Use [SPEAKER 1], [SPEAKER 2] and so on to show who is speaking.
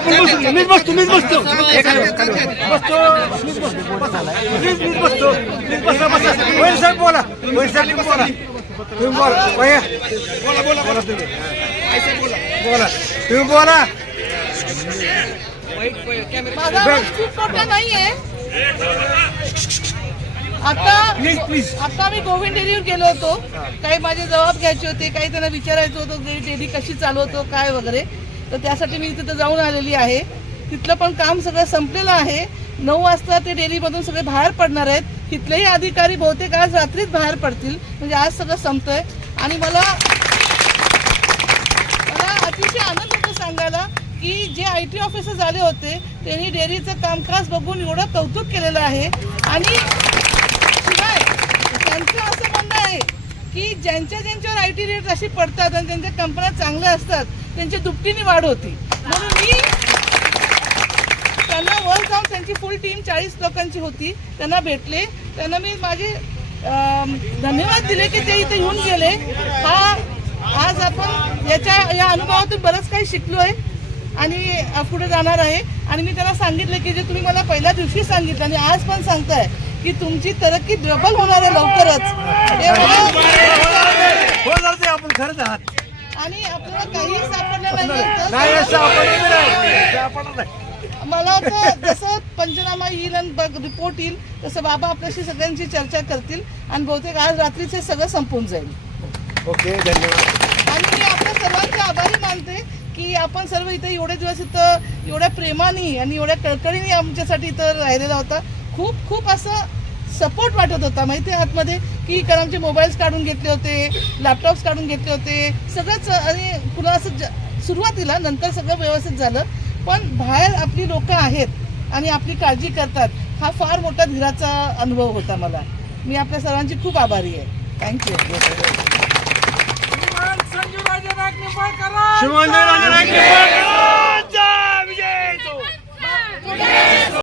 [SPEAKER 1] आपण बसू मीच बसतो मीच बसतो. बसतो मीच बसतो बसा. मीच मीच बसतो मीच बसा बसा वैर साहेब बोला वैर साहेब बोला. तुम्ही बोला वैया बोला बोला बोला तुम्ही. बोला तुम्ही बोला.
[SPEAKER 2] आता
[SPEAKER 1] प्लीज प्लीज
[SPEAKER 2] आता मी गोविंद डेअरीवर गेलो होतो. काही माझे जबाब घ्यायचे होते काही त्यांना विचारायचं होतं डेअरी कशी चालवतो काय वगैरे. तर त्यासाठी मी तिथं जाऊन आलेली आहे. तिथलं पण काम सगळं संपलेलं आहे. नऊ वाजता ते डेअरीमधून सगळे बाहेर पडणार आहेत. तिथलेही अधिकारी बहुतेक आज रात्रीच बाहेर पडतील. म्हणजे आज सगळं संपतंय. आणि मला मला अतिशय आनंद होतो सांगायला की जे आय टी ऑफिसर झाले होते त्यांनी डेअरीचं कामकाज बघून एवढं कौतुक केलेलं आहे. आणि शिवाय त्यांचं असं म्हणणं आहे की ज्यांच्या ज्यांच्यावर आय टी रेट अशी पडतात आणि त्यांच्या कंपन्या चांगल्या असतात त्यांची दुपटीने वाढ होती. म्हणून मी त्यांना वर जाऊन त्यांची फुल टीम चाळीस लोकांची होती. त्यांना भेटले. त्यांना मी माझे धन्यवाद दिले की ते इथे येऊन गेले. हा आज आपण याच्या या अनुभवातून बरंच काही शिकलो आहे आणि पुढे जाणार आहे. आणि मी त्यांना सांगितलं की जे तुम्ही मला पहिल्या दिवशी सांगितलं आणि आज पण सांगताय की तुमची तरक्की डबल होणार आहे लवकरच.
[SPEAKER 1] आपण खरंच आहात.
[SPEAKER 2] आणि आपल्याला काहीही सापडलं नाही.
[SPEAKER 1] नाही नाही
[SPEAKER 2] मला वाटतं जसं पंचनामा येईल आणि बघ- रिपोर्ट येईल तसं बाबा आपल्याशी सगळ्यांची चर्चा करतील आणि बहुतेक आज रात्रीच हे सगळं संपून जाईल.
[SPEAKER 1] ओके धन्यवाद.
[SPEAKER 2] आणि मी आपल्या सर्वांचे आभारी मानते की आपण सर्व इथे एवढे दिवस इथं एवढ्या प्रेमाने आणि एवढ्या कळकळीने आमच्यासाठी इथं राहिलेला होता. खूप खूप असं सपोर्ट वाटत होता. माहिती आहे आतमध्ये? की कारण आमचे मोबाईल्स काढून घेतले होते लॅपटॉप्स काढून घेतले होते. सगळंच आणि पुन्हा असं ज- सुरुवातीला नंतर सगळं व्यवस्थित झालं. पण बाहेर आपली लोक आहेत आणि आपली काळजी करतात हा फार मोठा धीराचा अनुभव होता मला. मी आपल्या सर्वांची खूप आभारी आहे. थँक्यू
[SPEAKER 1] शिवाजी